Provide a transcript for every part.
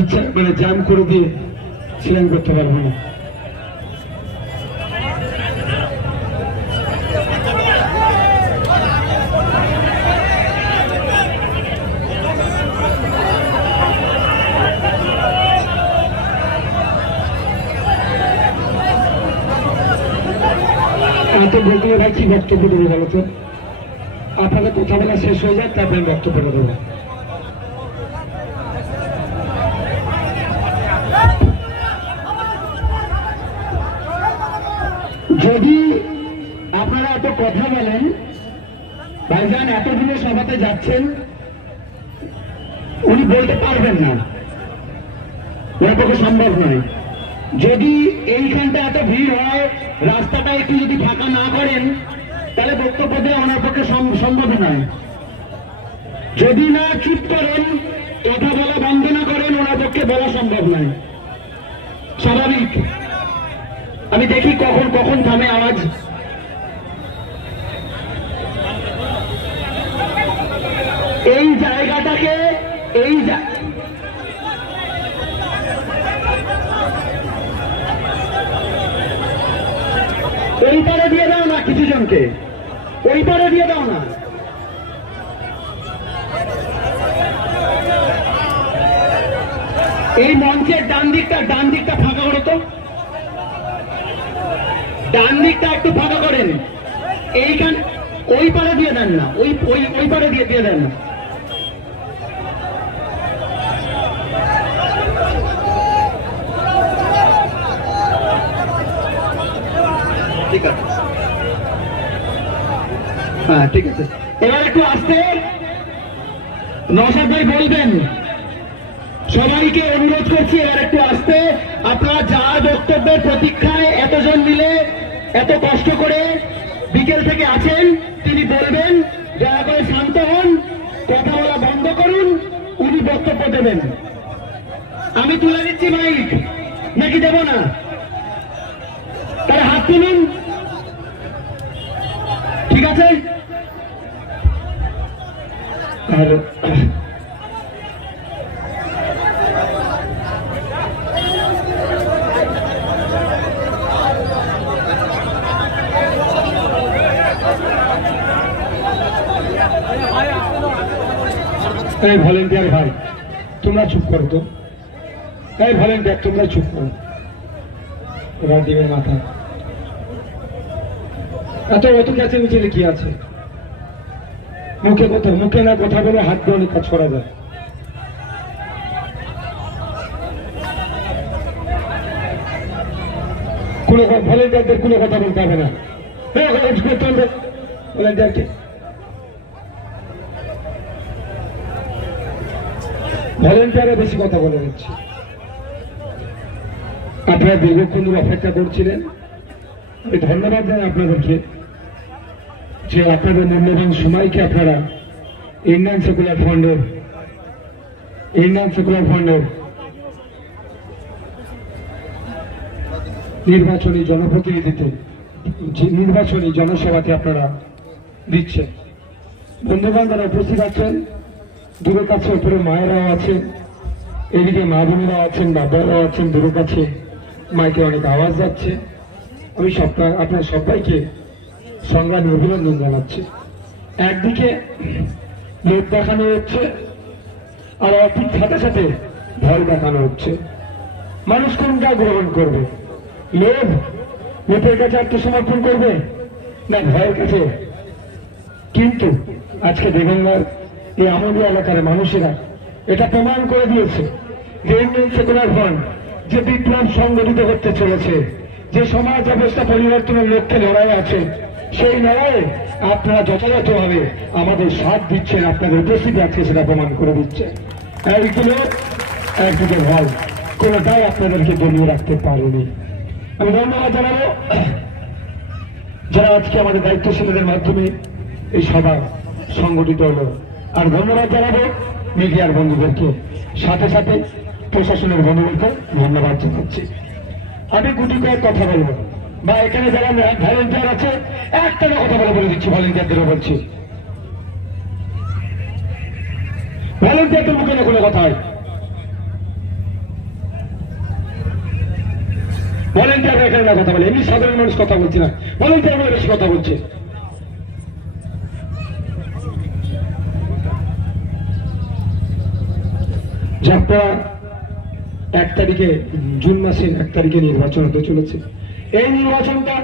ইচ্ছা মানে জ্যাম করে দিয়ে স্ল্যাং করতে পারব না। এত বলতে বক্তব্য দেবো বলো তো? আপনাদের কথা বলা শেষ হয়ে যায় তারপরে বক্তব্য দেবো। যদি আপনারা এত কথা বলেন, ভাইজান এতদিনে সভাতে যাচ্ছেন, উনি বলতে পারবেন না। ওর পক্ষে সম্ভব নয়। যদি এইখানটা এত ভিড় হয়, রাস্তাটা একটু যদি ফাঁকা না করেন, তাহলে বক্তব্য দেওয়া ওনার পক্ষে সম্ভব নয়। যদি না চুপ করেন, কথা বলা বন্ধ না করেন, ওনার পক্ষে বলা সম্ভব নয়। স্বাভাবিক। আমি দেখি কখন কখন থামে আওয়াজ। এই জায়গাটাকে, এই এই পারে দিয়ে দাও না কিছু জনকে ওই পারে দিয়ে দাও না। এই মঞ্চের ডান দিকটা ডান দিকটা ফাঁকা করো তো। ডান দিকটা একটু ফাঁকা করেন। এইখান ওই পারে দিয়ে দেন না। ওই ওই ওই পারে দিয়ে দিয়ে দেন না। হ্যাঁ ঠিক আছে। এবার একটু আসতে নসাদ ভাই বলবেন। সবাইকে অনুরোধ করছি, এবার একটু আসতে। আপনারা যার বক্তব্যের প্রতীক্ষায় এতজন মিলে এত কষ্ট করে বিকেল থেকে আছেন, তিনি বলবেন, দয়া করে শান্ত হন, কথা বলা বন্ধ করুন, উনি বক্তব্য দেবেন। আমি তুলে দিচ্ছি মাইক, নাকি দেব না? তারা হাত তুলুন। ঠিক আছে? এই ভলেন্টিয়ার ভাই, তোমরা চুপ করো তো। এই ভলেন্টিয়ার তোমরা চুপ করো। ওরা দিবে মাথা। এত মিছিলে কি আছে? মুখে কথা, মুখে না কথা বলে হাত দিয়ে অনেক কাজ করা যায়। কোনো ভলেন্টিয়ারদের কোনো কথা বলতে হবে না। ভলেন্টিয়ারকে ভলেন্টিয়ারে বেশি কথা বলে দিচ্ছি আপনারা দীর্ঘক্ষণ ধরে অপেক্ষা করছিলেন। আমি ধন্যবাদ জানাই আপনাদেরকে যে আপনাদের মূল্যবান সময়কে আপনারা ইন্ডিয়ান সেকুলার ফান্ডের, ইন্ডিয়ান সেকুলার ফান্ডের নির্বাচনী জনপ্রতিনিধিতে নির্বাচনী জনসভাতে আপনারা দিচ্ছেন। বন্ধুবান যারা উপস্থিত আছেন। দূরের কাছে উপরে মায়েরাও আছেন, এদিকে মা বোনেরাও আছেন, বাবারাও আছেন দূরের কাছে। মাইকে অনেক আওয়াজ যাচ্ছে। আমি সবটা, আপনার সবাইকে সংগ্রামী অভিনন্দন জানাচ্ছি। একদিকে লোক দেখানো হচ্ছে, আর ঠিক সাথে সাথে ভয় দেখানো হচ্ছে। মানুষ কোনটা গ্রহণ করবে? লোভ? লোকের কাছে আত্মসমর্পণ করবে? না, ভয়ের কাছে? কিন্তু আজকে দেগঙ্গার এই আমাদের এলাকার মানুষেরা এটা প্রমাণ করে দিয়েছে যে ইন্ডিয়ান সেকুলার ফ্রন্ট যে বিপ্লব সংগঠিত করতে চলেছে, যে সমাজ ব্যবস্থা পরিবর্তনের লক্ষ্যে লড়াই আছে, সেই লড়াইয়ে আপনারা যথাযথভাবে আমাদের সাথ দিচ্ছেন, আপনাদের উপস্থিতি আজকে সেটা প্রমাণ করে দিচ্ছে একদিকে একদিকে ভয় কোনোটাই আপনাদেরকে দমিয়ে রাখতে পারেনি। আমি ধন্যবাদ জানাব। যারা আজকে আমাদের দায়িত্বশীলদের মাধ্যমে এই সভা সংগঠিত হলো। আর ধন্যবাদ জানাব মিডিয়ার বন্ধুদেরকে। সাথে সাথে প্রশাসনের বন্ধুদেরকে ধন্যবাদ জানাচ্ছি। আমি গুটি কয়েক কথা বলব। বা এখানে যারা ভলেন্টিয়ার আছে, একটা কথা বলে বলে দিচ্ছি ভ্যালেন্টিয়ারদেরও বলছি। ভলেন্টিয়ারদের মুখে না কোনো কথা হয়। ভলেন্টিয়ার এখানে না কথা বলে। এমনি সাধারণ মানুষ কথা বলছি না। ভলেন্টিয়ার বলে বেশি কথা বলছে। আপনারা এক তারিখে, জুন মাসের এক তারিখে নির্বাচন হতে চলেছে। এই নির্বাচনটা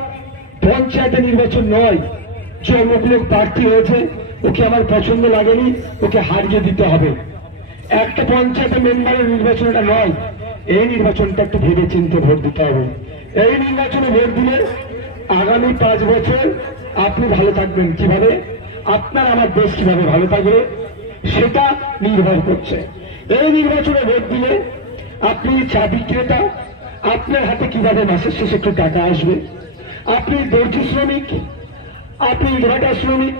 পঞ্চায়েতে নির্বাচন নয়, যে অমুক লোক প্রার্থী হয়েছে, ওকে আমার পছন্দ লাগেনি, ওকে হারিয়ে দিতে হবে। একটা পঞ্চায়েত মেম্বারের নির্বাচনটা নয়, এই নির্বাচনটা একটু ভেবে চিনতে ভোট দিতে হবে। এই নির্বাচনে ভোট দিলে আগামী পাঁচ বছর আপনি ভালো থাকবেন কীভাবে? আপনার আমার দেশ কীভাবে ভালো থাকবে? সেটা নির্ভর করছে। এই নির্বাচনে ভোট দিলে আপনি চা বিক্রেতা আপনার হাতে কীভাবে মাসের শেষে একটু টাকা আসবে? আপনি দর্জি শ্রমিক, আপনি ইটভাটা শ্রমিক,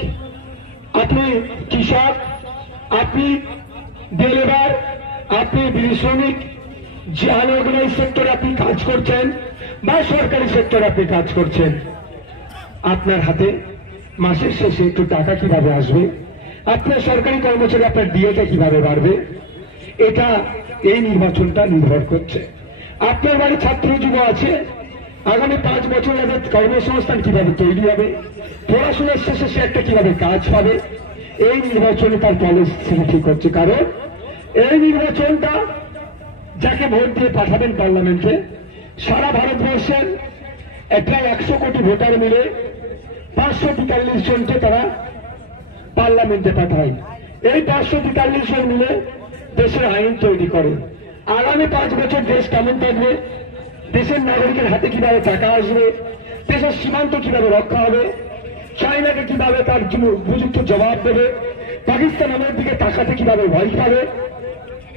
আপনি কৃষক, আপনি ডেলিভার আপনি বিড়ি শ্রমিক, যে আনঅর্গানাইজ সেক্টরে আপনি কাজ করছেন বা সরকারি সেক্টরে আপনি কাজ করছেন, আপনার হাতে মাসের শেষে একটু টাকা কীভাবে আসবে? আপনার সরকারি কর্মচারী আপনার ডিএটা কীভাবে বাড়বে? এটা এই নির্বাচনটা নির্ভর করছে। আপনার বাড়ি ছাত্র যুব আছে, আগামী পাঁচ বছর আগে কর্মসংস্থান কীভাবে তৈরি হবে, পড়াশোনার শেষে সে একটা কীভাবে কাজ পাবে, এই নির্বাচনে তার পলিসি ঠিক হচ্ছে কারণ এই নির্বাচনটা যাকে ভোট দিয়ে পাঠাবেন পার্লামেন্টে, সারা ভারতবর্ষের প্রায় একশো কোটি ভোটার মিলে পাঁচশো তেতাল্লিশ জনকে তারা পার্লামেন্টে পাঠায়। এই পাঁচশো তেতাল্লিশ জন মিলে দেশের আইন তৈরি করে। আগামী পাঁচ বছর দেশ কেমন থাকবে? দেশের নাগরিকের হাতে কীভাবে টাকা আসবে? দেশের সীমান্ত কীভাবে রক্ষা হবে? চাইনাকে কীভাবে তার উপযুক্ত জবাব দেবে? পাকিস্তান আমাদের দিকে তাকাতে কীভাবে ভয় পাবে?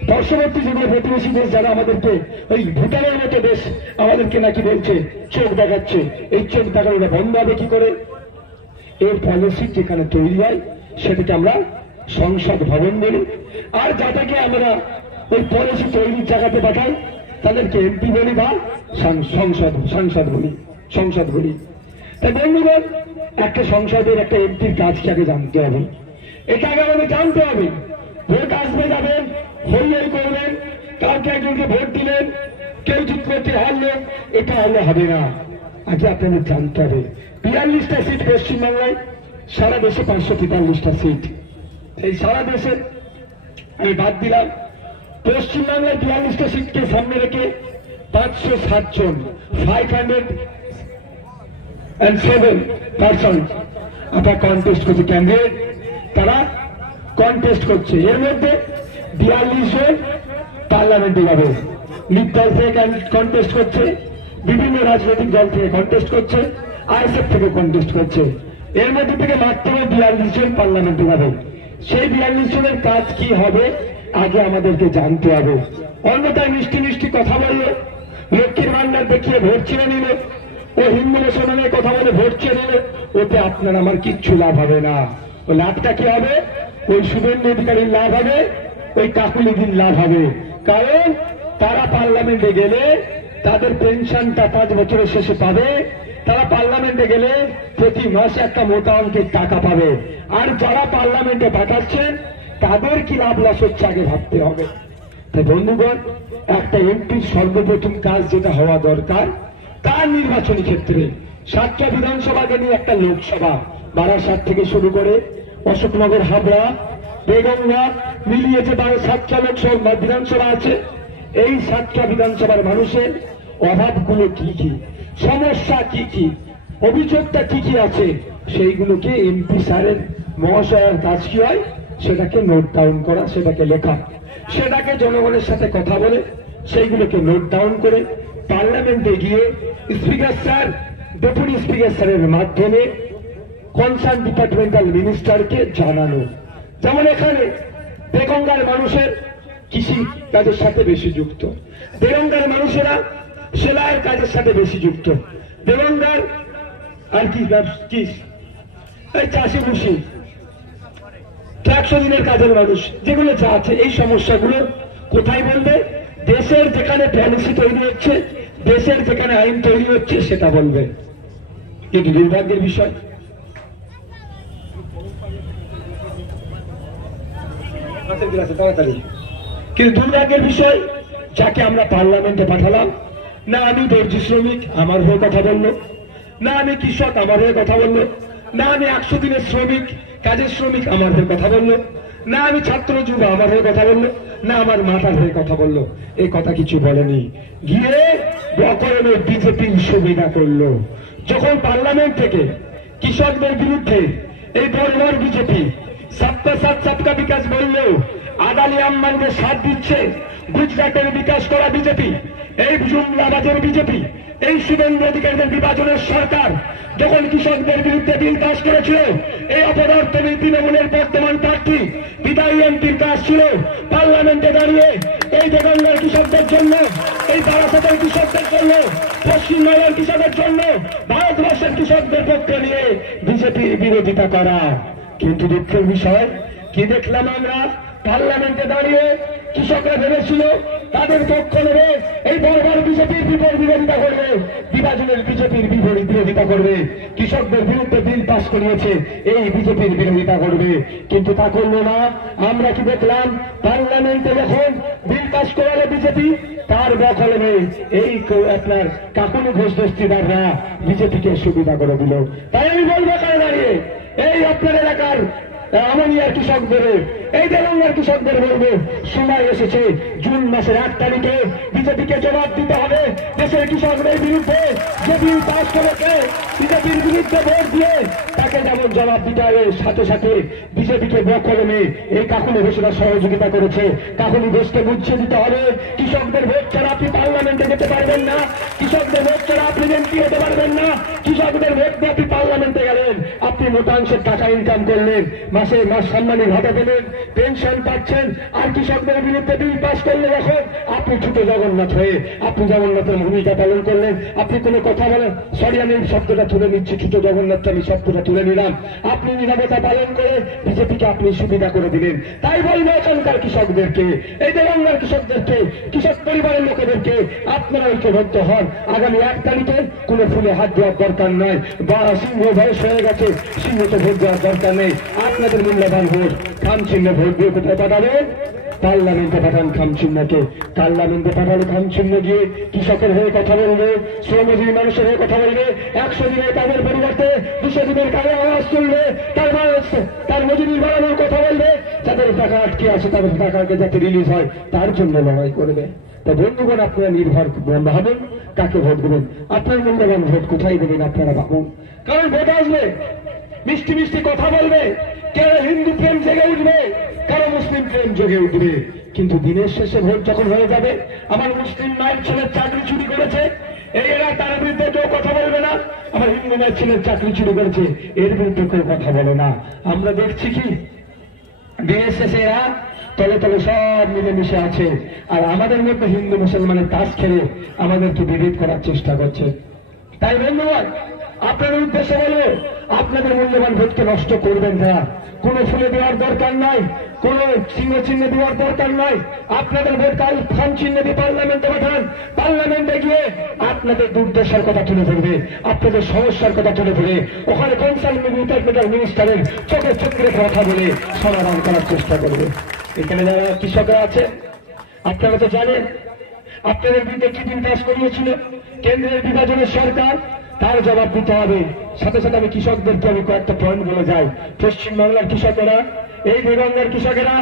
পার্শ্ববর্তী যেগুলো প্রতিবেশী দেশ যারা আমাদেরকে ওই ভুটানের মতো দেশ আমাদেরকে নাকি বলছে, চোখ দেখাচ্ছে। এই চোখ দেখানোটা বন্ধ হবে কি করে? এর পলিসি যেখানে তৈরি হয়, সেটাকে আমরা সংসদ ভবন বলি। আর যাটাকে আমরা ওই পলিসি তৈরির জায়গাতে পাঠাই, তাদেরকে এমপি বলি বা সংসদ সংসদ বলি সংসদ বলি। তাই বন্ধুগণ, একটা সংসদের একটা এমপির কাজ কি আগে জানতে হবে? এটা আগে আমাদের জানতে হবে। ভোট আসবে যাবেন হই হই করবেন কাউকে একজনকে ভোট দিলেন, কেউ জিত করতে হারলেন এটা হলে হবে না। আগে আপনাদের জানতে হবে। বিয়াল্লিশটা সিট পশ্চিমবাংলায়, সারা দেশে পাঁচশো তেতাল্লিশটা সিট। এই সারা দেশে আমি বাদ দিলাম। পশ্চিমবাংলায় বিয়াল্লিশটা সিটকে সামনে রেখে পাঁচশো সাতজন five hundred and seven person আপনার কন্টেস্ট করছে ক্যান্ডিডেট তারা কন্টেস্ট করছে। এর মধ্যে বিয়াল্লিশ পার্লামেন্টে যাবে। লিপদল থেকে কন্টেস্ট করছে। বিভিন্ন রাজনৈতিক দল থেকে কন্টেস্ট করছে। আইএসএফ থেকে কন্টেস্ট করছে। এর মধ্যে থেকে মাত্র বিয়াল্লিশ জন পার্লামেন্টে যাবে। সেই বিয়াল্লিশ জনের কাজ কি হবে, আগে আমাদেরকে জানতে হবে। অন্যথায় মিষ্টি মিষ্টি কথা বলল, লক্ষ্মীর ভান্ডার দেখিয়ে ভোট ছিঁড়ে নিল, ও হিন্দু মুসলমানের কথা বলে ভোট চেয়ে নিল, ওতে আপনার আমার কিচ্ছু লাভ হবে না। ও লাভটা কি হবে? ওই শুভেন্দু অধিকারীর লাভ হবে, ওই কাকুলিদিন লাভ হবে। কারণ তারা পার্লামেন্টে গেলে তাদের পেনশনটা পাঁচ বছরের শেষে পাবে তারা পার্লামেন্টে গেলে প্রতি মাসে একটা মোটা অঙ্কের টাকা পাবে। আর যারা পার্লামেন্টে পাঠাচ্ছেন, তাদের কি লাভ লস হচ্ছে আগে ভাবতে হবে? তাই বন্ধুগণ, একটা এমপির সর্বপ্রথম কাজ যেটা হওয়া দরকার, তার নির্বাচনী ক্ষেত্রে সাতটা বিধানসভাকে নিয়ে একটা লোকসভা, বারাসাত থেকে শুরু করে অশোকনগর, হাবড়া, বেগঙ্গা, মিলিয়ে যে বারো সাতটা লোকসভা বিধানসভা আছে, এই সাতটা বিধানসভার মানুষের অভাবগুলো কি কি? সমস্যা কি কি? অভিযোগটা কি কি আছে? সেইগুলোকে এমপি স্যারের মহাশয়ের কাজ কি হয়? সেটাকে নোট ডাউন করা, সেটাকে লেখা। সেটাকে জনগণের সাথে কথা বলে, সেইগুলোকে নোট ডাউন করে পার্লামেন্টে গিয়ে স্পিকার স্যার, ডেপুটি স্পিকার স্যারের মাধ্যমে কনসার্ন ডিপার্টমেন্টাল মিনিস্টারকে জানানো। যেমন এখানে বেগঙ্গার মানুষের কৃষি কাজের সাথে বেশি যুক্ত। বেগঙ্গার মানুষেরা সেলাইয়ের কাজের সাথে বেশি যুক্ত। বেগঙ্গার আর কি কি? এই চাষি মুসি একশো দিনের কাজের মানুষ। যেগুলো যা আছে এই সমস্যাগুলো কোথায় বলবে? দেশের যেখানে পলিসি তৈরি হচ্ছে দেশের যেখানে আইন তৈরি হচ্ছে সেটা বলবে। কিন্তু দুর্ভাগ্যের বিষয়। তাড়াতাড়ি। কিন্তু দুর্ভাগ্যের বিষয় যাকে আমরা পার্লামেন্টে পাঠালাম না আমি দর্জি শ্রমিক, আমার হয়ে কথা বলল। না আমি কৃষক, আমার হয়ে কথা বলল। না আমি একশো দিনের শ্রমিক, কাজের শ্রমিক, আমার হয়ে কথা বলল। না আমি ছাত্র, যুব, আমার হয়ে কথা বলল। না আমার মাতার হয়ে কথা বলল। এই কথা কিছু বলেনি। গিয়ে বকরমের বিজেপি সুবিধা করল। যখন পার্লামেন্ট থেকে কৃষকদের বিরুদ্ধে এই বর্মার বিজেপি সাতটা সাত সাতটা বিকাশ বললেও, আদালি আম্বানিকে সাথ দিচ্ছে, গুজরাটের বিকাশ করা বিজেপি। এই জুমলাবাজের বিজেপি, এই শুভেন্দু অধিকারীদের বিভাজনের সরকার যখন কৃষকদের বিরুদ্ধে বিল পাশ করেছিল, এই অপদার্থ বিল তৃণমূলের বর্তমান প্রার্থী, বিদায়ী এমপির কাজ ছিল পার্লামেন্টে দাঁড়িয়ে এই দেগঙ্গার কৃষকদের জন্য, এই বারাসাতের কৃষকদের জন্য পশ্চিমবঙ্গের কৃষকের জন্য, ভারতবর্ষের কৃষকদের পক্ষে নিয়ে বিজেপির বিরোধিতা করা। কিন্তু দুঃখের বিষয়, কি দেখলাম আমরা? পার্লামেন্টে দাঁড়িয়ে কৃষকরা ভেবেছিল তাদের পক্ষ নেবে এই বড়বার বিজেপির বিপরীত বিরোধিতা করবে, বিভাজনের বিজেপির বিপরীত বিরোধিতা করবে। কৃষকদের বিরুদ্ধে বিল পাশ করিয়েছে, এই বিজেপির বিরোধিতা করবে। কিন্তু তা করল না। আমরা কি দেখলাম? পার্লামেন্টে যখন বিল পাশ করালো বিজেপি, তার দখলে নেই। এই আপনার কাকুনি ঘোষ দস্তিদাররা বিজেপিকে সুবিধা করে দিল। তাই আমি বলব এখানে দাঁড়িয়ে, এই আপনার এলাকার আমনিয়ার কৃষকদের এই তেলেঙ্গার কৃষকদের বলব, সময় এসেছে। জুন মাসের এক তারিখে বিজেপিকে জবাব দিতে হবে। দেশের কৃষকদের বিরুদ্ধে যে পাশ করেছে, বিজেপির বিরুদ্ধে ভোট দিয়ে তাকে যেমন জবাব দিতে হবে, সাথে সাথে বিজেপিকে বকলমে এই কাকুনি ঘোষণা সহযোগিতা করেছে। কাকুনি ঘোষকে মুছে দিতে হবে। কৃষকদের ভোট ছাড়া আপনি পার্লামেন্টে যেতে পারবেন না। কৃষকদের ভোট ছাড়া আপনি এমপি হতে পারবেন না। কৃষকদের ভোট দিয়ে আপনি পার্লামেন্টে গেলেন, আপনি মোটাংশের টাকা ইনকাম করলেন, মাসে মাস সম্মানী ভাতা পেলেন পেনশন পাচ্ছেন, আর কৃষকদের বিরুদ্ধে বিল পাস করলে যখন আপনি ছোট জগন্নাথ হয়ে, আপনি জগন্নাথের ভূমিকা পালন করলেন, আপনি কোনো কথা বলেন সরি আমি শব্দটা তুলে নিচ্ছি, ছোট জগন্নাথকে আমি শব্দটা তুলে নিলাম। আপনি নিরাপত্তা পালন করে বিজেপিকে আপনি সুবিধা করে দিলেন। তাই বলব এখানকার কৃষকদেরকে, এই দেবঙ্গার কৃষকদেরকে, কৃষক পরিবারের লোকেদেরকে, আপনারা ঐক্যবদ্ধ হন। আগামী এক তারিখে কোনো ফুলে হাত দেওয়ার দরকার নয় বা সিংহ বয়স হয়ে গেছে সিংহতে ভোট দেওয়ার দরকার নেই। আপনাদের মূল্যবান ভোট খাম চিহ্নে ভোট দিয়ে কোথায় পাঠাবেন পার্লামেন্টে পাঠান খাম চিহ্নকে পার্লামেন্টে পাঠালে খাম চিহ্ন গিয়ে কৃষকের হয়ে কথা বলবে, শ্রমজীবী মানুষের হয়ে কথা বলবে। একশো দিনের কাজের পরিবর্তে দুশো দিনের কাজে আওয়াজ তুলবে। তার মানুষ তার মজুরি বাড়ানোর কথা বলবে। যাদের টাকা আটকে আছে, তাদের টাকাকে যাতে রিলিজ হয়, তার জন্য লড়াই করবে। তা বন্ধুগণ, আপনারা নির্ভর ভাবেন কাকে ভোট দেবেন? আপনার মূল্যবান ভোট কোথায় দেবেন আপনারা ভাবুন। কারণ ভোট আসবে, মিষ্টি মিষ্টি কথা বলবে, কেউ হিন্দু প্রেম জেগে উঠবে, কারও মুসলিম প্রেম জেগে উঠবে। কিন্তু দিনের শেষে ভোট যখন হয়ে যাবে, আমার মুসলিম মায়ের ছেলের চাকরি চুরি করেছে, এই এরা তার বিরুদ্ধে কেউ কথা বলবে না, আমার হিন্দু মায়ের ছেলের চাকরি চুরি করেছে, এর বিরুদ্ধে কেউ কথা বলে না। আমরা দেখছি কি? দিনের শেষে এরা তলে তলে সব মিলেমিশে আছে। আর আমাদের মধ্যে হিন্দু মুসলমানের তাস খেলে আমাদেরকে বিভেদ করার চেষ্টা করছে। তাই ধন্যবাদ আপনাদের উদ্দেশ্য বলব আপনাদের মূল্যবান ভোটকে নষ্ট করবেন না। কোনো ফুলে দেওয়ার দরকার নাই। কোন চিহ্ন চিহ্ন দেওয়ার দরকার নয় আপনাদের ভোট কাল খান চিহ্ন দিয়ে পার্লামেন্টে পাঠান। পার্লামেন্টে গিয়ে আপনাদের দুর্দশার কথা তুলে ধরবে। আপনাদের সমস্যার কথা তুলে ধরে ওখানে ইন্টারমিডিয়েট মিনিস্টারের চোখে চোখ কথা বলে সমাধান করার চেষ্টা করবে। এখানে যারা কৃষকরা আছে, আপনারা তো জানেন, আপনাদের বিরুদ্ধে কি বিল পাস করিয়েছিল? কেন্দ্রের বিভাজনের সরকার, তার জবাব দিতে হবে। সাথে সাথে আমি কৃষকদেরকে আমি কয়েকটা পয়েন্ট বলে যাই। পশ্চিমবাংলার কৃষকেরা এই বেগঙ্গার কৃষকেরা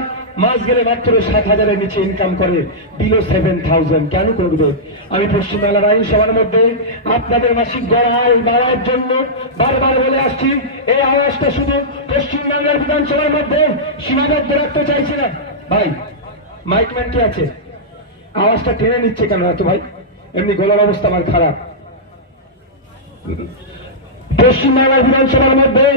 মাস গেলে মাত্র সাত হাজারের নিচে ইনকাম করে বিলো সেভেন থাউজেন্ড কেন করবে? আমি পশ্চিমবাংলার আইনসভার মধ্যে আপনাদের মাসিক গড় আয় বাড়ার জন্য বারবার বলে আসছি, এই আওয়াজটা শুধু পশ্চিমবাংলার বিধানসভার মধ্যে সীমাবদ্ধ রাখতে চাইছি না। ভাই মাইকম্যান কি আছে? আওয়াজটা টেনে নিচ্ছে কেন এত ভাই? এমনি গলার অবস্থা আমার খারাপ। পশ্চিমবাংলার বিধানসভার মধ্যে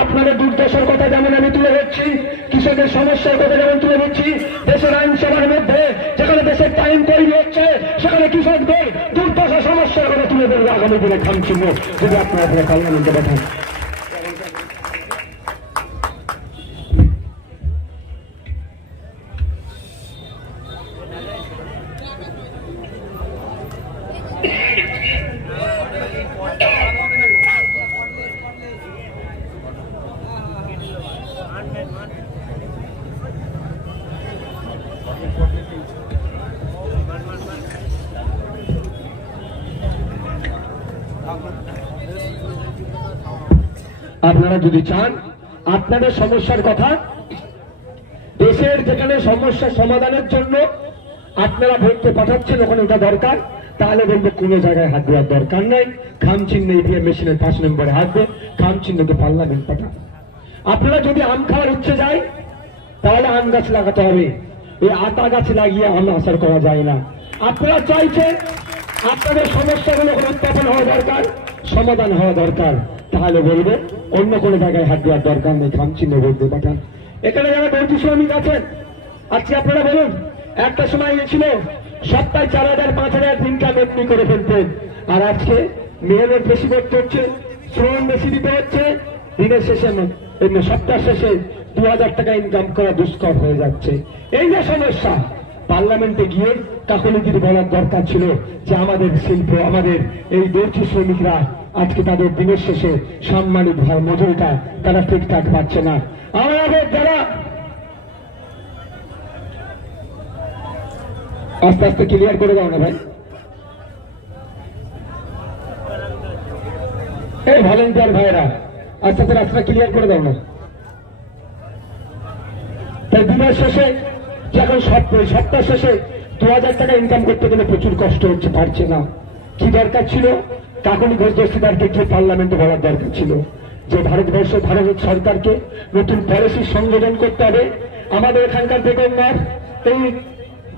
আপনাদের দুর্দশার কথা যেমন আমি তুলে ধরছি, কৃষকের সমস্যার কথা যেমন তুলে ধরছি, দেশের আইনসভার মধ্যে, যেখানে দেশের টাইম তৈরি হচ্ছে, সেখানে কৃষকদের দুর্দশা, সমস্যার কথা তুলে ধরবে আগামী দিনে খামচিহ্ন। যদি আপনারা নিতে পাঠান আপনারা যদি চান, আপনাদের সমস্যার কথা, দেশের যেখানে সমস্যা সমাধানের জন্য আপনারা ভোটকে পাঠাচ্ছেন, ওখানে ওটা দরকার। তাহলে বলব, কোনো জায়গায় হাত দেওয়ার দরকার নাই। খাম চিহ্ন ইভিএম মেশিনের পাঁচ নম্বরে হাত দে, খাম চিহ্নকে পার্লামেন্ট পাঠা। আপনারা যদি আম খাওয়ার ইচ্ছে যায়, তাহলে আম গাছ লাগাতে হবে। এই আতা গাছ লাগিয়ে আম আসার করা যায় না। আপনারা চাইছেন, আপনাদের সমস্যাগুলো উত্থাপন হওয়া দরকার, সমাধান হওয়া দরকার। তাহলে বলবে, অন্য কোনো জায়গায় হাত দেওয়ার দরকার নেই খাম চিহ্ন ভোট দিয়ে পাঠান এখানে যারা দর্জি শ্রমিক আছেন, আজকে আপনারা বলুন, একটা সময় ছিল, সপ্তাহে চার হাজার, পাঁচ হাজার ইনকাম এমনি করে ফেলতেন। আর আজকে মেহনত বেশি করতে হচ্ছে, শ্রম বেশি দিতে হচ্ছে, দিনের শেষে ন- এই সপ্তাহ শেষে দু হাজার টাকা ইনকাম করা দুষ্কর হয়ে যাচ্ছে। এই যে সমস্যা, পার্লামেন্টে গিয়ে কাকলিগিরি বলার দরকার ছিল যে আমাদের শিল্প, আমাদের এই দর্জি শ্রমিকরা আজকে তাদের দিনের শেষে সাম্মানিক ভাই মজুরিটা তারা ঠিকঠাক পাচ্ছে না। আমাদের যারা আস্তে আস্তে ক্লিয়ার করে দাও না ভাই। এই ভলেন্টিয়ার ভাইরা আস্তে আস্তে রাস্তাটা ক্লিয়ার করে দাও না। তাই দিনের শেষে যখন সপ্তাহ সপ্তাহ শেষে দু হাজার টাকা ইনকাম করতে গেলে প্রচুর কষ্ট হচ্ছে, পারছে না। কি দরকার ছিল? কাকলি ঘোষ দস্তিদারকে গিয়ে পার্লামেন্টে বলার দরকার ছিল? যে ভারতবর্ষ, ভারত সরকারকে নতুন পলিসি সংযোজন করতে হবে। আমাদের এখানকার বেগমবার এই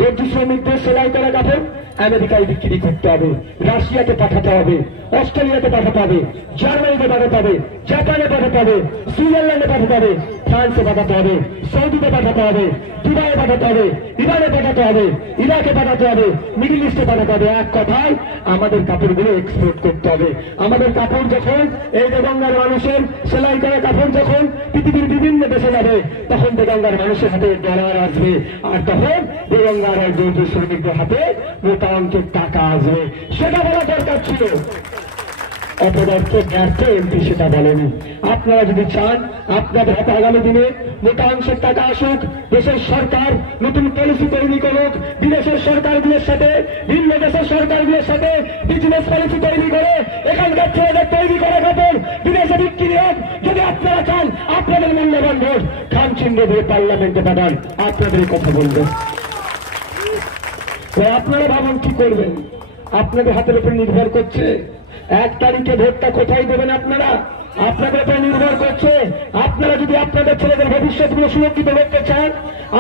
দর্জি শ্রমিকদের সেলাই করা কাপড় আমেরিকায় বিক্রি করতে হবে, রাশিয়াতে পাঠাতে হবে, অস্ট্রেলিয়াতে পাঠাতে হবে, জার্মানিতে পাঠাতে হবে, জাপানে পাঠাতে হবে, সুইজারল্যান্ডে পাঠাতে হবে। ফ্রান্সে পাঠাতে হবে সৌদিতে পাঠাতে হবে দুবাইয়ে পাঠাতে হবে ইরানে পাঠাতে হবে ইরাকে পাঠাতে হবে মিডিল ইস্টে পাঠাতে হবে এক কথায় আমাদের কাপড়গুলো এক্সপোর্ট করতে হবে। আমাদের কাপড় যখন এই দেগঙ্গার মানুষের সেলাই করা কাপড় যখন পৃথিবীর বিভিন্ন দেশে যাবে, তখন দেগঙ্গার মানুষের হাতে ডলার আসবে। আর তখন দেগঙ্গার আর যৌথ শ্রমিকদের হাতে মোটা অঙ্কের টাকা আসবে। সেটা বলা দরকার ছিল। অপদার্থ ব্যর্থ এমপি সেটা বলেনি। আপনারা যদি চান, আপনাদের হাতে আগামী দিনে মোটা টাকা আসুক, দেশের সরকার নতুন পলিসি তৈরি করুক, বিদেশের সরকারগুলোর সাথে, ভিন্ন দেশের সরকারগুলোর সাথে বিজনেস পলিসি তৈরি করে, এখানকার ছেলেদের তৈরি করে কাপড় বিদেশে বিক্রি হোক, যদি আপনারা চান, আপনাদের মূল্যবান ভোট খান চিহ্ন দিয়ে পার্লামেন্টে পাঠান আপনাদের কথা বলবে। আপনারা ভাবুন কি করবেন? আপনাদের হাতের উপর নির্ভর করছে এক তারিখে ভোটটা কোথায় দেবেন আপনারা? আপনাদের উপর নির্ভর করছে। আপনারা যদি আপনাদের ছেলেদের ভবিষ্যৎগুলো সুরক্ষিত করতে চান,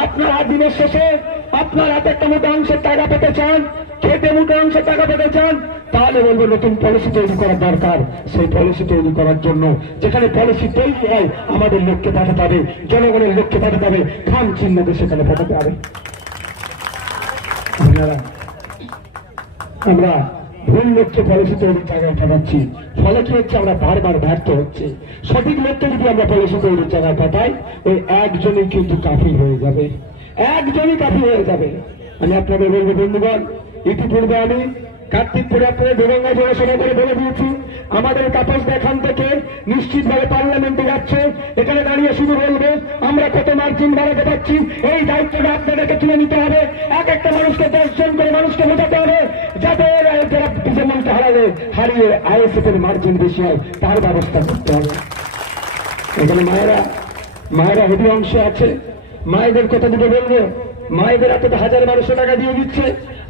আপনারা দিনের শেষে আপনার হাতে একটা মোটা অংশের টাকা পেতে চান খেতে মোটা অংশের টাকা পেতে চান, তাহলে বলব নতুন পলিসি তৈরি করা দরকার। সেই পলিসি তৈরি করার জন্য যেখানে পলিসি তৈরি হয়, আমাদের লক্ষ্যে পাঠাতে হবে, জনগণের লক্ষ্যে পাঠাতে হবে, খাম চিহ্নকে সেখানে পাঠাতে হবে। আমরা ভুল লক্ষ্যে পলিসি তৈরির জায়গায় পাঠাচ্ছি। ফলে কি হচ্ছে? আমরা বারবার ব্যর্থ হচ্ছে। সঠিক লক্ষ্যে যদি আমরা পলিসি তৈরির জায়গায় পাঠাই, ওই একজনই কিন্তু কাফি হয়ে যাবে। একজনই কাফি হয়ে যাবে। আমি আপনাদের বলব, বন্ধুগণ, ইতিপূর্বে আমি কার্তিকপুরে আপনাদের বেরঙ্গা জনসভা করে বলে দিয়েছি, আমাদের কাপড় দেখান থেকে নিশ্চিত নিশ্চিতভাবে পার্লামেন্টে যাচ্ছে। এখানে দাঁড়িয়ে শুধু বলবে, আমরা কত মার্জিন বাড়াতে পারছি, এই দায়িত্বটা আপনাদেরকে তুলে নিতে হবে। এক একটা মানুষকে দশজন করে মানুষকে বোঝাতে হবে। যেমনটা হারিয়ে আইএসএফ এর মার্জিন বেশি হয় তার ব্যবস্থা করতে হবে। এখানে মায়েরা মায়েরা হেভি অংশে আছে। মায়েদের কথা দুটো বলব। মায়েদের এত হাজার বারোশো টাকা দিয়ে দিচ্ছে।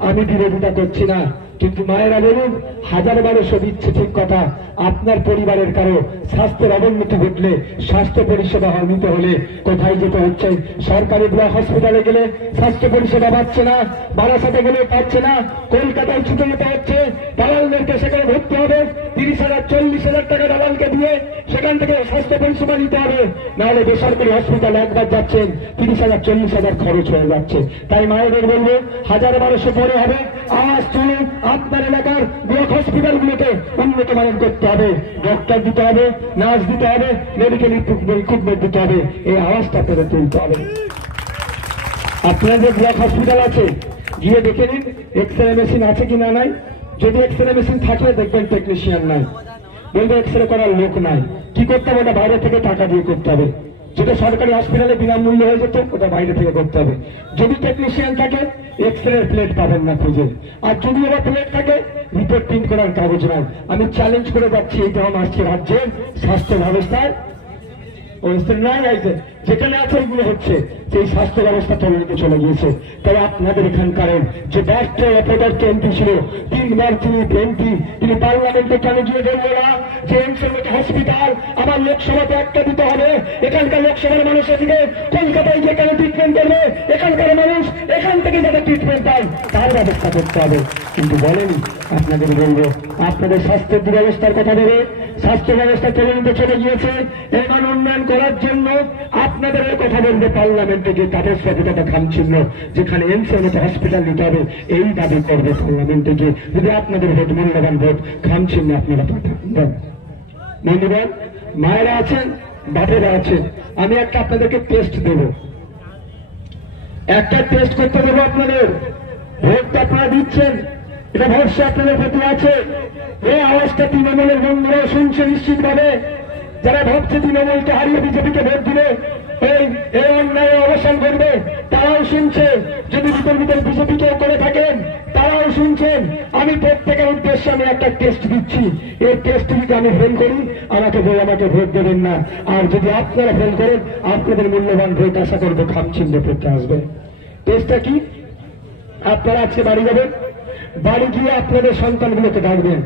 আমি বিরোধিতা করছি না। কিন্তু মায়েরা বলুন, হাজার বারোশো দিচ্ছে ঠিক কথা, আপনার পরিবারের কারও স্বাস্থ্যের অবনতি ঘটলে, স্বাস্থ্য পরিষেবা নিতে হলে কোথায় যেতে হচ্ছে? সরকারি ব্লক হসপিটালে গেলে স্বাস্থ্য পরিষেবা পাচ্ছে না, বারাসাতে গেলে পাচ্ছে না, কলকাতায় ছুটে যেতে হচ্ছে দালালদেরকে সেখানে ভর্তি হবে, তিরিশ হাজার, চল্লিশ হাজার টাকা দালালকে দিয়ে সেখান থেকে স্বাস্থ্য পরিষেবা নিতে হবে। নাহলে বেসরকারি হসপিটালে একবার যাচ্ছেন, তিরিশ হাজার, চল্লিশ হাজার খরচ হয়ে যাচ্ছে। তাই মায়েদের বলব, হাজার বারোশো পরে হবে আওয়াজ তুলে আপনার এলাকার ব্লক হসপিটালগুলোকে উন্নত মানের করতে হবে। ডক্টর দিতে হবে, নার্স দিতে হবে মেডিকেল ইকুইপমেন্ট দিতে হবে। এই আওয়াজটা আপনাদের তুলতে হবে। আপনাদের ব্লক হসপিটাল আছে, গিয়ে দেখে নিন এক্স রে মেশিন আছে কি না নাই। যদি এক্স রে মেশিন থাকে, দেখবেন টেকনিশিয়ান নাই। বলবে এক্স রে করার লোক নাই। কি করতে হবে? ওটা বাইরে থেকে টাকা দিয়ে করতে হবে। যেটা সরকারি হসপিটালে বিনামূল্যে হয়ে যেত, ওটা বাইরে থেকে করতে হবে। যদি টেকনিশিয়ান থাকে এক্স রে প্লেট পাবেন না খুঁজে। আর যদি ওরা প্লেট থাকে রিপোর্ট প্রিন্ট করার কাগজ নয়। আমি চ্যালেঞ্জ করে যাচ্ছি এইটা আমার আজকে রাজ্যের স্বাস্থ্য ব্যবস্থায় যেখানে আছে ওইগুলো হচ্ছে, সেই স্বাস্থ্য ব্যবস্থা তলানিতে চলে গিয়েছে। তাই আপনাদের এখানকার যে ব্যর্থ অপদার্থ এমপি ছিল, তিনবার তিনি এমপি, তিনি পার্লামেন্টে কেন গিয়ে বলব না যে এমসের মতো হসপিটাল আমার লোকসভাতে একটা দিতে হবে? এখানকার লোকসভার মানুষ এদিকে কলকাতায় গিয়ে কেন ট্রিটমেন্ট করবে? এখানকার মানুষ এখান থেকে যাতে ট্রিটমেন্ট পায়, তার ব্যবস্থা করতে হবে। কিন্তু বলেনি, আপনাদের বলব, আপনাদের স্বাস্থ্যের দুরবস্থার কথা ভেবে স্বাস্থ্য ব্যবস্থা তলানিতে চলে গিয়েছে। উন্নয়ন করার জন্য আপনাদের কথা বলবে পার্লামেন্টে যে তাদের সভ্যতা খামচিহ্ন যেখানে এমসের মতো হসপিটাল নিতে হবে, এই দাবি করবে পার্লামেন্টে যে যদি আপনাদের ভোট, মূল্যবান ভোট খামচিহ্ন আপনারা পাঠান। দেন। মায়েরা আছেন, বাপেরা আছেন, আমি একটা আপনাদেরকে টেস্ট দেব। একটা টেস্ট করতে দেবো আপনাদের। ভোট তো আপনারা দিচ্ছেন, এটা ভরসা আপনাদের প্রতি আছে। এই আওয়াজটা তৃণমূলের বন্ধুরা শুনছে নিশ্চিতভাবে। যারা ভাবছে তৃণমূলকে হারিয়ে বিজেপিকে ভোট দিলে এই অন্যায় অবসান করবে, তারাও শুনছে। যদি ভিতর বিজেপি কেউ করে থাকেন, তারাও শুনছেন। আমি প্রত্যেকের উদ্দেশ্যে আমি একটা টেস্ট দিচ্ছি। এই টেস্ট যদি আমি ফেল করি, আমাকে বই আমাকে ভোট দেবেন না। আর যদি আপনারা ফেল করেন, আপনাদের মূল্যবান ভোট আশা করব খামচিহ্ন করতে আসবে। টেস্টটা কি? আপনারা আজকে বাড়ি যাবেন? বাড়ি গিয়ে আপনাদের সন্তানগুলোকে ডাকবেন।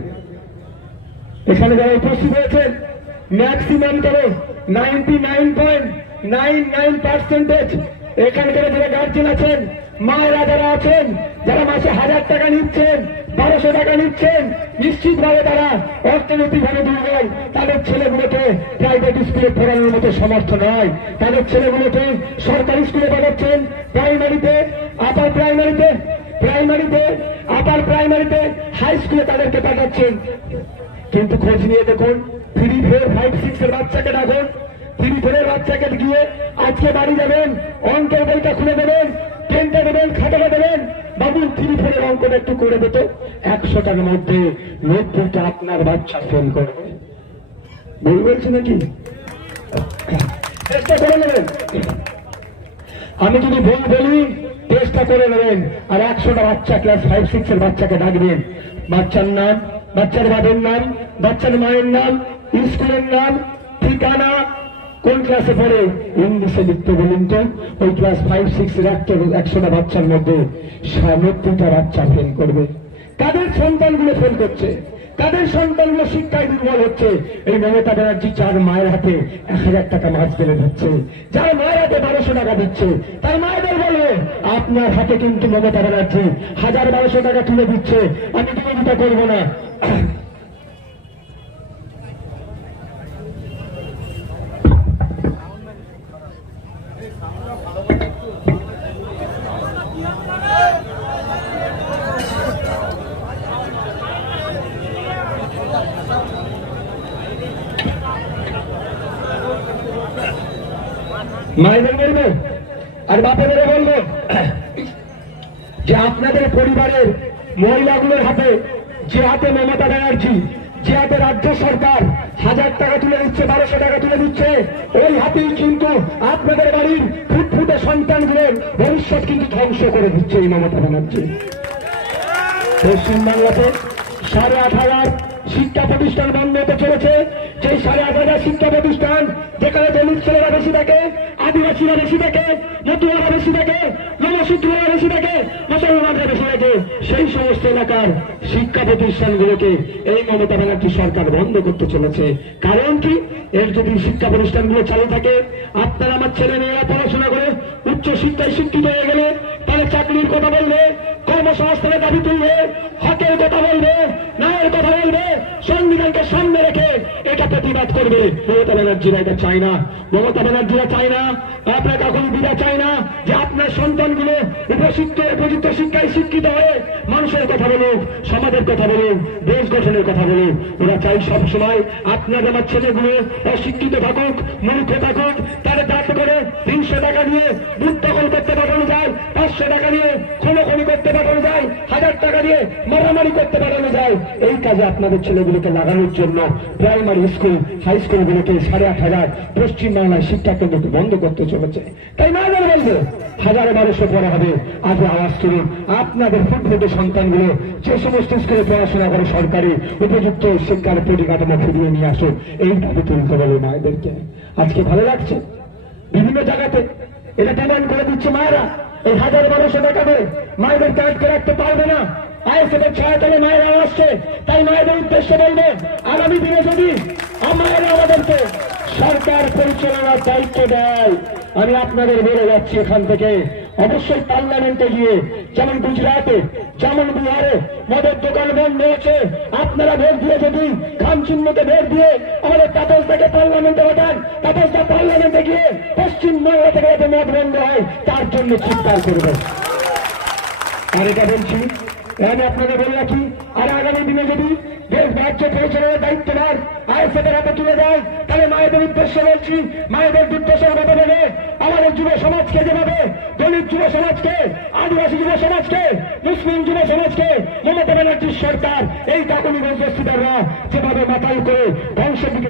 এখানে যারা উপস্থিত হয়েছেন ম্যাক্সিমাম করে ninety nine point nine nine percentage এখানকার যারা গার্জেন আছেন, মায়েরা যারা আছেন, যারা মাসে হাজার টাকা নিচ্ছেন, বারোশো টাকা নিচ্ছেন, নিশ্চিতভাবে তারা অর্থনৈতিকভাবে দুর্বল। তাদের ছেলেগুলোকে প্রাইভেট স্কুলে পড়ানোর মতো সমর্থ নয়। তাদের ছেলেগুলোকে সরকারি স্কুলে পাঠাচ্ছেন। প্রাইমারিতে আপার প্রাইমারিতে প্রাইমারিতে আপার প্রাইমারিতে হাই স্কুলে তাদেরকে পাঠাচ্ছেন। কিন্তু খোঁজ নিয়ে দেখুন থ্রি ফোর ফাইভ সিক্স এর বাচ্চাকে ডাকুন। থ্রি ফোর এর বাচ্চাকে গিয়ে আজকে বাড়ি যাবেন, অঙ্কের বইটা খুলে দেবেন পেনটা দেবেন, খাতাটা দেবেন। বাবু, থ্রি ফোর এর অঙ্কটা একটু করে দিত একশোটার মধ্যে নব্বইটা আপনার বাচ্চা ফেল করবে। ভুল বলছি নাকি? চেষ্টা করে নেবেন। আমি যদি ভুল বলি টেস্টটা করে নেবেন। আর একশোটা বাচ্চা ক্লাস ফাইভ সিক্স এর বাচ্চাকে ডাকবেন। বাচ্চার নাম, বাচ্চার বাবার নাম, বাচ্চার মায়ের নাম স্কুলের নাম, ঠিকানা, কোন ক্লাসে পড়ে? ইংলিশে লিখতে বলুন তো। ওই ক্লাস ফাইভ সিক্স একটা একশোটা বাচ্চার মধ্যে নব্বইটা বাচ্চা ফেল করবে। কাদের সন্তানগুলো ফেল করছে? তাদের সন্তানগুলো শিক্ষায় দুর্বল হচ্ছে? এই মমতা ব্যানার্জি যার মায়ের হাতে এক হাজার টাকা মাছ বেড়ে দিচ্ছে। যার মায়ের হাতে বারোশো টাকা দিচ্ছে, তার মায়েদের বলবে আপনার হাতে কিন্তু মমতা ব্যানার্জি হাজার বারোশো টাকা তুলে দিচ্ছে। আমি বিরোধিতা করব না মায়েদের বলব আর বাপেদের বলব যে আপনাদের পরিবারের মহিলাগুলোর হাতে যে হাতে মমতা ব্যানার্জি, যে হাতে রাজ্য সরকার হাজার টাকা তুলে দিচ্ছে, বারোশো টাকা তুলে দিচ্ছে, ওই হাতেই কিন্তু আপনাদের বাড়ির ফুটফুটে সন্তানগুলোর ভবিষ্যৎ কিন্তু ধ্বংস করে দিচ্ছে এই মমতা ব্যানার্জি। পশ্চিমবাংলাতে সাড়ে আট হাজার শিক্ষা প্রতিষ্ঠান বন্ধ হতে চলেছে। যে সাড়ে আট হাজার শিক্ষা প্রতিষ্ঠান যেখানে দলিত ছেলেরা বেশি থাকে আদিবাসীরা বেশি থাকে, মতুয়ারা বেশি থাকে নবশূদ্ররা বেশি থাকে, মুসলমানরা বেশি থাকে। সেই সমস্ত এলাকার শিক্ষা প্রতিষ্ঠানগুলোকে এই মমতা ব্যানার্জি সরকার বন্ধ করতে চলেছে। কারণ কি? এর যদি শিক্ষা প্রতিষ্ঠানগুলো চালু থাকে, আপনার আমার ছেলে মেয়েরা পড়াশোনা করে উচ্চ শিক্ষায় শিক্ষিত হয়ে গেলে, তাহলে চাকরির কথা বলবে কর্মসংস্থানের দাবি তুলবে, হকের কথা বলবে, ন্যায়ের কথা বলবে, সংবিধানকে সামনে রেখে এটা প্রতিবাদ করবে। মমতা ব্যানার্জিরা এটা চায় না। মমতা ব্যানার্জিরা চায় না আপনার তখন দিদা চায় না যে আপনার সন্তানগুলো উপযুক্ত উপযুক্ত শিক্ষায় শিক্ষিত হয়ে মানুষের কথা বলুক, সমাজের কথা বলুক, দেশ গঠনের কথা বলুক। ওরা চাই সবসময় আপনার আমার ছেলেগুলো অশিক্ষিত থাকুক, মূর্খ থাকুক, তাদের দাঁত করে তিনশো টাকা দিয়ে বুথ দখল করতে পাঠানো যায়, পাঁচশো টাকা দিয়ে খুনোখুনি করতে পাঠানো যায়, হাজার টাকা দিয়ে মারামারি করতে পাঠানো যায়। এই কাজে আপনাদের ছেলেগুলোকে লাগানোর জন্য প্রাইমারি স্কুল হাই স্কুলগুলোকে সাড়ে আট হাজার পশ্চিমবাংলার শিক্ষা কেন্দ্রকে বন্ধ করতে চলেছে। তাই না মায়েদের বলব হাজারে বারোশো পড়া হবে। আজ আওয়াজ তুলুন। আপনাদের ফুটফুটে সন্তানগুলো যে সমস্ত স্কুলে পড়াশোনা করে সরকারি উপযুক্ত শিক্ষার পরিকাঠামো ফিরিয়ে নিয়ে আসুন এই দাবি তুলতে বলে মায়েদেরকে। আজকে ভালো লাগছে? বিভিন্ন জায়গাতে এটা প্রমাণ করে দিচ্ছে মায়েরা। এই হাজার বারোশো টাকাতে মায়েদেরকে আটকে রাখতে পারবে না। আইএসএফের ছায়াতলে মায়েরা আসছে। তাই মায়েদের উদ্দেশ্যে বলব, আগামী দিনে যদি আমাদেরকে সরকার পরিচালনার দায়িত্ব দেয়। আমি আপনাদের বলে যাচ্ছি এখান থেকে। অবশ্যই পার্লামেন্টে গিয়ে যেমন গুজরাটে, যেমন বিহারে মদের দোকান বন্ধ হয়েছে আপনারা ভোট দিয়ে যদি খাম চিহ্নকে ভোট দিয়ে আমাদের তাপসদাকে পার্লামেন্টে ওঠান তাপসদা পার্লামেন্টে গিয়ে পশ্চিমবঙ্গ থেকে যাতে মদ বন্ধ হয়, তার জন্য চিৎকার করবেন। আর এটা বলছি আমি আপনাদের বলে রাখি, আর আগামী দিনে যদি দেশ রাজ্য পরিচালনার দায়িত্ব নেন, আইএসএফের হাতে তুলে দেয় তাহলে মায়েদের উদ্দেশ্যে বলছি, মায়েদের দুর্দশার কথা বলে আমাদের যুব সমাজকে যেভাবে, দলিত যুব সমাজকে, আদিবাসী যুব সমাজকে, মুসলিম যুব সমাজকে, মমতা ব্যানার্জির সরকার, এই কাকুনি মধ্যস্থিতাররা যেভাবে মাতাল করে ধ্বংসের দিকে